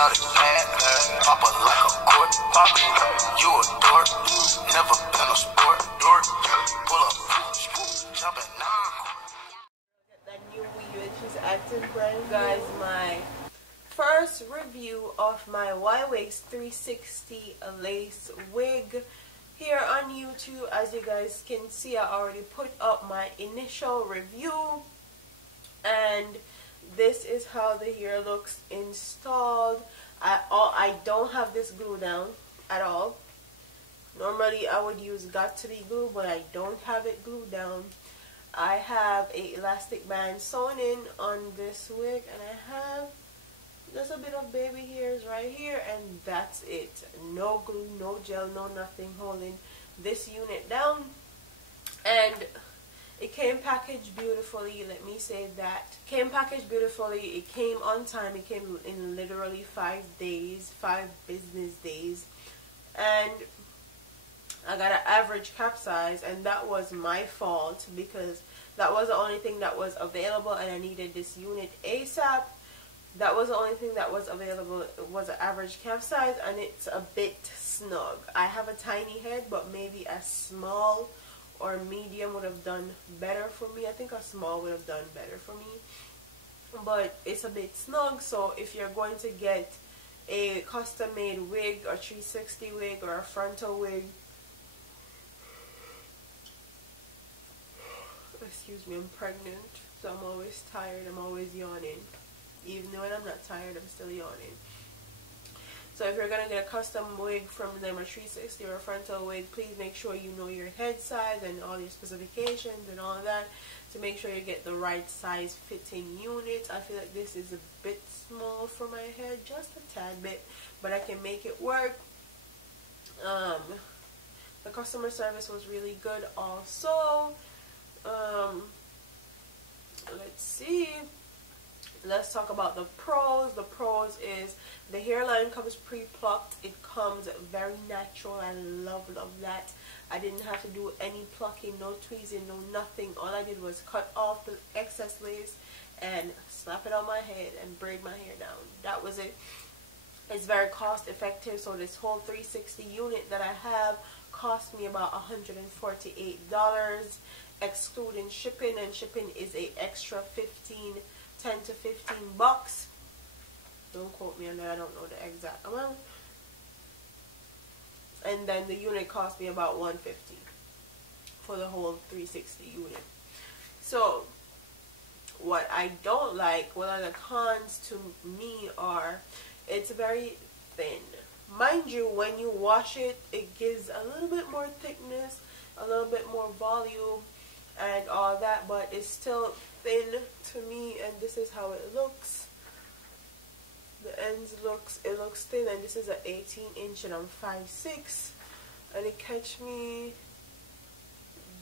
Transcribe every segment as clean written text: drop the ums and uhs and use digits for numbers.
shot it bad, pop it like a court, pop it. You a dork, never been a sport, dork. Pull up, jumping now. That new wig and she's acting brand new. Guys, my first review of my wigs 360 lace wig here on YouTube. As you guys can see, I already put up my initial review, and this is how the hair looks installed. I don't have this glue down at all. Normally I would use got to be glue, but I don't have it glued down. I have a elastic band sewn in on this wig, and I have just a bit of baby hairs right here, and that's it. No glue, no gel, no nothing holding this unit down. And it came packaged beautifully, let me say that. Came packaged beautifully, it came on time, it came in literally 5 days, 5 business days. And I got an average cap size, and that was my fault because that was the only thing that was available, and I needed this unit ASAP. That was the only thing that was available. It was an average cap size, and it's a bit snug. I have a tiny head, but maybe a small or medium would have done better for me. I think a small would have done better for me, but it's a bit snug. So if you're going to get a custom made wig or 360 wig or a frontal wig, excuse me, I'm pregnant, so I'm always tired, I'm always yawning. Even when I'm not tired, I'm still yawning. So if you're going to get a custom wig from them, a 360 or a frontal wig, please make sure you know your head size and all your specifications and all that, to make sure you get the right size fitting unit. I feel like this is a bit small for my head, just a tad bit, but I can make it work. The customer service was really good also. Let's see. Let's talk about the pros. The pros is the hairline comes pre-plucked. It comes very natural. I love that. I didn't have to do any plucking, no tweezing, no nothing. All I did was cut off the excess lace and slap it on my head and braid my hair down. That was it. It's very cost effective. So this whole 360 unit that I have cost me about $148, excluding shipping, and shipping is a extra 10 to 15 bucks. Don't quote me on that, I don't know the exact amount. And then the unit cost me about $150 for the whole 360 unit. So what I don't like, what are the cons to me are, it's very thin. Mind you, when you wash it, it gives a little bit more thickness, a little bit more volume and all that, but it's still thin to me, and this is how it looks. The ends looks thin, and this is an 18-inch and I'm 5'6", and it catch me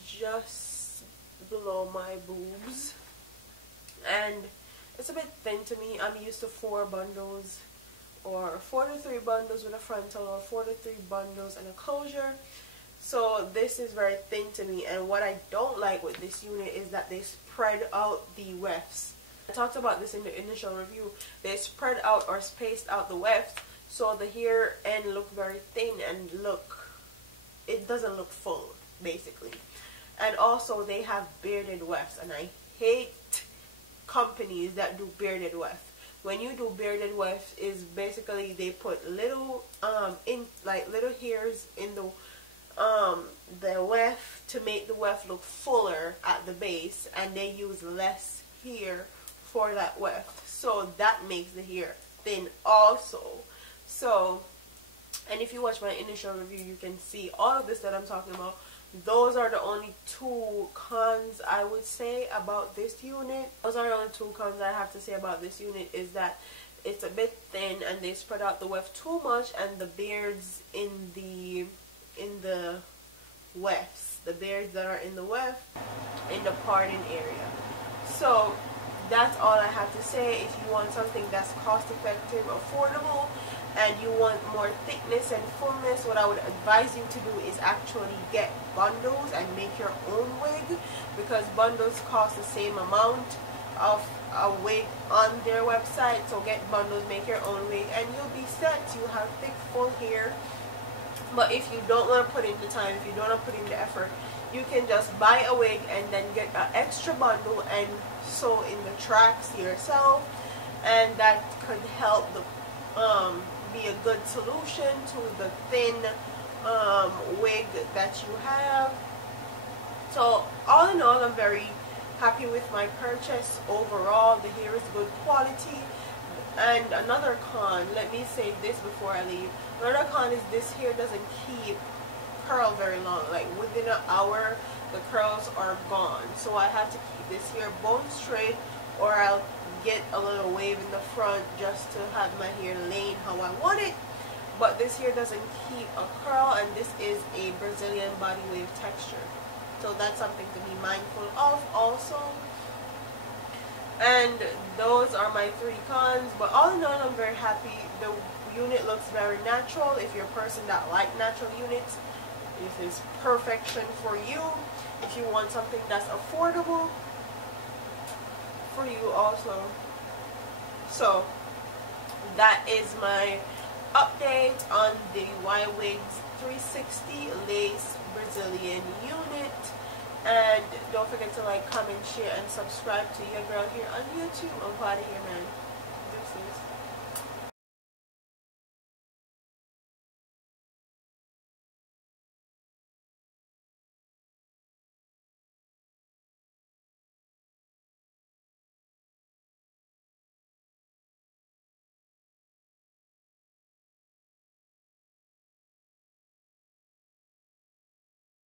just below my boobs, and it's a bit thin to me. I'm used to 4 bundles or 4 to 3 bundles with a frontal, or 4 to 3 bundles and a closure. So this is very thin to me, and what I don't like with this unit is that they spread out the wefts. I talked about this in the initial review. They spread out or spaced out the wefts, so the hair end look very thin, and it doesn't look full basically. And also they have bearded wefts, and I hate companies that do bearded wefts. When you do bearded wefts, is basically they put little little hairs in the weft to make the weft look fuller at the base, and they use less hair for that weft, so that makes the hair thin also. So, and if you watch my initial review, you can see all of this that I'm talking about. Those are the only 2 cons I would say about this unit. Those are the only 2 cons I have to say about this unit, is that it's a bit thin and they spread out the weft too much, and the beards in the wefts, the beards that are in the weft, in the parting area. So that's all I have to say. If you want something that's cost effective, affordable, and you want more thickness and fullness, what I would advise you to do is actually get bundles and make your own wig, because bundles cost the same amount of a wig on their website. So get bundles, make your own wig, and you'll be set. You have thick, full hair. But if you don't want to put in the time, if you don't want to put in the effort, you can just buy a wig and then get an extra bundle and sew in the tracks yourself, and that could help the be a good solution to the thin wig that you have. So all in all, I'm very happy with my purchase overall. The hair is good quality. And another con, let me say this before I leave, another con is this hair doesn't keep curl very long. Like within an hour the curls are gone, so I have to keep this hair bone straight, or I'll get a little wave in the front just to have my hair laying how I want it. But this hair doesn't keep a curl, and this is a Brazilian body wave texture, so that's something to be mindful of also. And those are my 3 cons, but all in all, I'm very happy. The unit looks very natural. If you're a person that like natural units, this is perfection for you. If you want something that's affordable for you also. So that is my update on the wigs 360 lace Brazilian unit. And don't forget to like, comment, share, and subscribe to your girl here on YouTube. I'm out of here, man. Deuces.